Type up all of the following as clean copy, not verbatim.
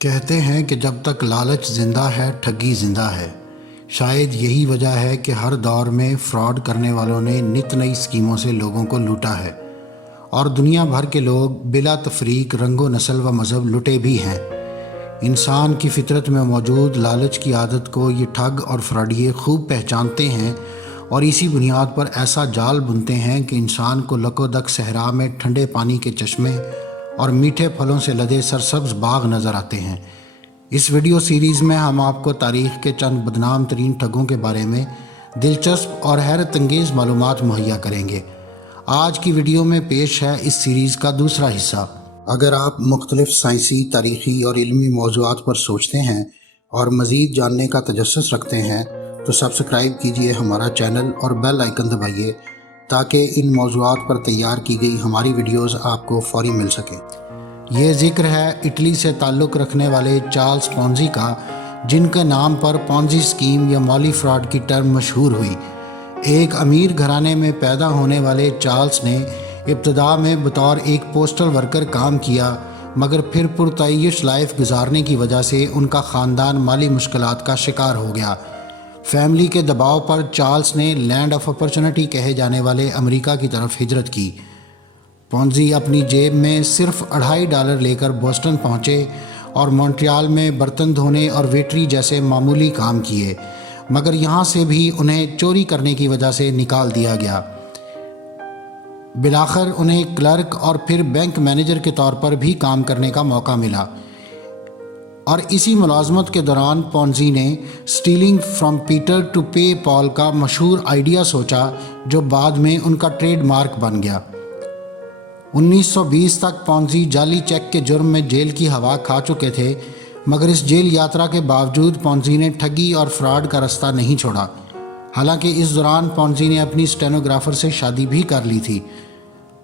کہتے ہیں کہ جب تک لالچ زندہ ہے ٹھگی زندہ ہے۔ شاید یہی وجہ ہے کہ ہر دور میں فراڈ کرنے والوں نے نت نئی اسکیموں سے لوگوں کو لوٹا ہے، اور دنیا بھر کے لوگ بلا تفریق رنگ و نسل و مذہب لٹے بھی ہیں۔ انسان کی فطرت میں موجود لالچ کی عادت کو یہ ٹھگ اور فراڈیے خوب پہچانتے ہیں، اور اسی بنیاد پر ایسا جال بنتے ہیں کہ انسان کو لکو دک صحرا میں ٹھنڈے پانی کے چشمے اور میٹھے پھلوں سے لدے سرسبز باغ نظر آتے ہیں۔ اس ویڈیو سیریز میں ہم آپ کو تاریخ کے چند بدنام ترین ٹھگوں کے بارے میں دلچسپ اور حیرت انگیز معلومات مہیا کریں گے۔ آج کی ویڈیو میں پیش ہے اس سیریز کا دوسرا حصہ۔ اگر آپ مختلف سائنسی، تاریخی اور علمی موضوعات پر سوچتے ہیں اور مزید جاننے کا تجسس رکھتے ہیں تو سبسکرائب کیجئے ہمارا چینل اور بیل آئیکن دبائیے تاکہ ان موضوعات پر تیار کی گئی ہماری ویڈیوز آپ کو فوری مل سکیں۔ یہ ذکر ہے اٹلی سے تعلق رکھنے والے چارلس پونزی کا، جن کے نام پر پونزی اسکیم یا مالی فراڈ کی ٹرم مشہور ہوئی۔ ایک امیر گھرانے میں پیدا ہونے والے چارلس نے ابتدا میں بطور ایک پوسٹل ورکر کام کیا، مگر پھر پرتعیش لائف گزارنے کی وجہ سے ان کا خاندان مالی مشکلات کا شکار ہو گیا۔ فیملی کے دباؤ پر چارلس نے لینڈ آف اپرچونٹی کہے جانے والے امریکہ کی طرف ہجرت کی۔ پونزی اپنی جیب میں صرف $2.5 لے کر بوسٹن پہنچے اور مونٹریال میں برتن دھونے اور ویٹری جیسے معمولی کام کیے، مگر یہاں سے بھی انہیں چوری کرنے کی وجہ سے نکال دیا گیا۔ بالآخر انہیں کلرک اور پھر بینک مینیجر کے طور پر بھی کام کرنے کا موقع ملا، اور اسی ملازمت کے دوران پونزی نے stealing from Peter to pay Paul کا مشہور آئیڈیا سوچا، جو بعد میں ان کا ٹریڈ مارک بن گیا۔ 1920 تک پونزی جعلی چیک کے جرم میں جیل کی ہوا کھا چکے تھے، مگر اس جیل یاترا کے باوجود پونزی نے ٹھگی اور فراڈ کا رستہ نہیں چھوڑا۔ حالانکہ اس دوران پونزی نے اپنی اسٹینوگرافر سے شادی بھی کر لی تھی۔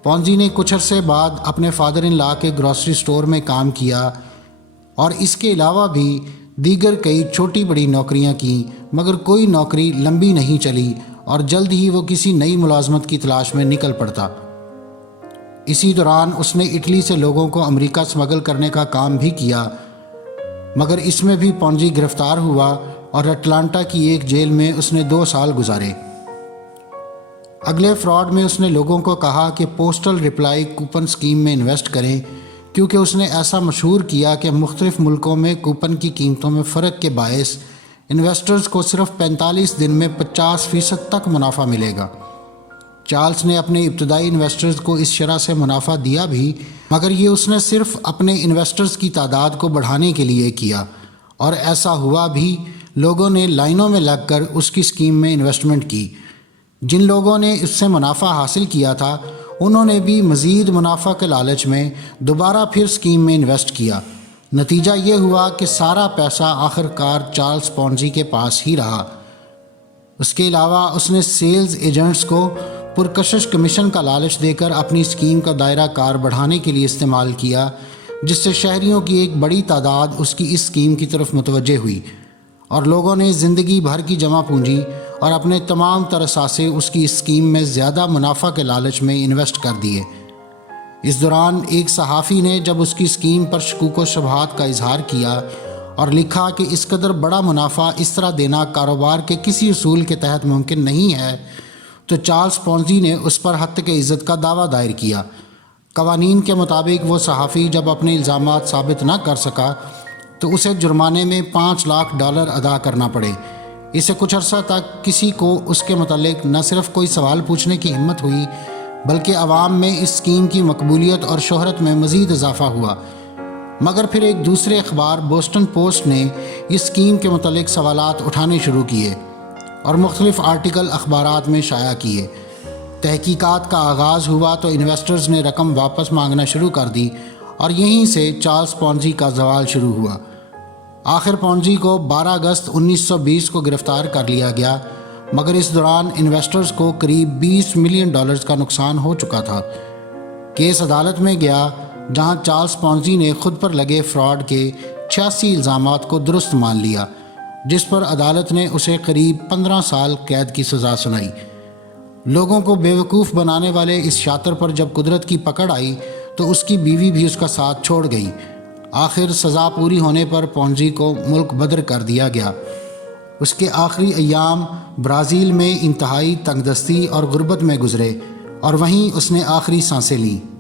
پونزی نے کچھ عرصے بعد اپنے فادر ان لا کے گروسری سٹور میں کام کیا، اور اس کے علاوہ بھی دیگر کئی چھوٹی بڑی نوکریاں کیں، مگر کوئی نوکری لمبی نہیں چلی اور جلد ہی وہ کسی نئی ملازمت کی تلاش میں نکل پڑتا۔ اسی دوران اس نے اٹلی سے لوگوں کو امریکہ سمگل کرنے کا کام بھی کیا، مگر اس میں بھی پونزی گرفتار ہوا اور اٹلانٹا کی ایک جیل میں اس نے 2 سال گزارے۔ اگلے فراڈ میں اس نے لوگوں کو کہا کہ پوسٹل ریپلائی کوپن اسکیم میں انویسٹ کریں، کیونکہ اس نے ایسا مشہور کیا کہ مختلف ملکوں میں کوپن کی قیمتوں میں فرق کے باعث انویسٹرز کو صرف 45 دن میں 50% تک منافع ملے گا۔ چارلس نے اپنے ابتدائی انویسٹرز کو اس شرح سے منافع دیا بھی، مگر یہ اس نے صرف اپنے انویسٹرز کی تعداد کو بڑھانے کے لیے کیا، اور ایسا ہوا بھی۔ لوگوں نے لائنوں میں لگ کر اس کی اسکیم میں انویسٹمنٹ کی۔ جن لوگوں نے اس سے منافع حاصل کیا تھا، انہوں نے بھی مزید منافع کے لالچ میں دوبارہ پھر اسکیم میں انویسٹ کیا۔ نتیجہ یہ ہوا کہ سارا پیسہ آخر کار چارلس پونزی کے پاس ہی رہا۔ اس کے علاوہ اس نے سیلز ایجنٹس کو پرکشش کمیشن کا لالچ دے کر اپنی اسکیم کا دائرہ کار بڑھانے کے لیے استعمال کیا، جس سے شہریوں کی ایک بڑی تعداد اس کی اس اسکیم کی طرف متوجہ ہوئی، اور لوگوں نے زندگی بھر کی جمع پونجی اور اپنے تمام تر اثاثے اس کی اسکیم میں زیادہ منافع کے لالچ میں انویسٹ کر دیے۔ اس دوران ایک صحافی نے جب اس کی اسکیم پر شکوک و شبہات کا اظہار کیا اور لکھا کہ اس قدر بڑا منافع اس طرح دینا کاروبار کے کسی اصول کے تحت ممکن نہیں ہے، تو چارلس پونزی نے اس پر حق عزت کا دعویٰ دائر کیا۔ قوانین کے مطابق وہ صحافی جب اپنے الزامات ثابت نہ کر سکا تو اسے جرمانے میں $5 لاکھ ادا کرنا پڑے۔ اسے کچھ عرصہ تک کسی کو اس کے متعلق نہ صرف کوئی سوال پوچھنے کی ہمت ہوئی، بلکہ عوام میں اس اسکیم کی مقبولیت اور شہرت میں مزید اضافہ ہوا۔ مگر پھر ایک دوسرے اخبار بوسٹن پوسٹ نے اس اسکیم کے متعلق سوالات اٹھانے شروع کیے اور مختلف آرٹیکل اخبارات میں شائع کیے۔ تحقیقات کا آغاز ہوا تو انویسٹرز نے رقم واپس مانگنا شروع کر دی، اور یہیں سے چارلس پونزی کا زوال شروع ہوا۔ آخر پونزی کو 12 اگست 1920 کو گرفتار کر لیا گیا، مگر اس دوران انویسٹرز کو قریب $20 ملین کا نقصان ہو چکا تھا۔ کیس عدالت میں گیا، جہاں چارلس پونزی نے خود پر لگے فراڈ کے 86 الزامات کو درست مان لیا، جس پر عدالت نے اسے قریب 15 سال قید کی سزا سنائی۔ لوگوں کو بیوقوف بنانے والے اس شاطر پر جب قدرت کی پکڑ آئی تو اس کی بیوی بھی اس کا ساتھ چھوڑ گئی۔ آخر سزا پوری ہونے پر پونزی کو ملک بدر کر دیا گیا۔ اس کے آخری ایام برازیل میں انتہائی تنگ دستی اور غربت میں گزرے اور وہیں اس نے آخری سانسیں لیں۔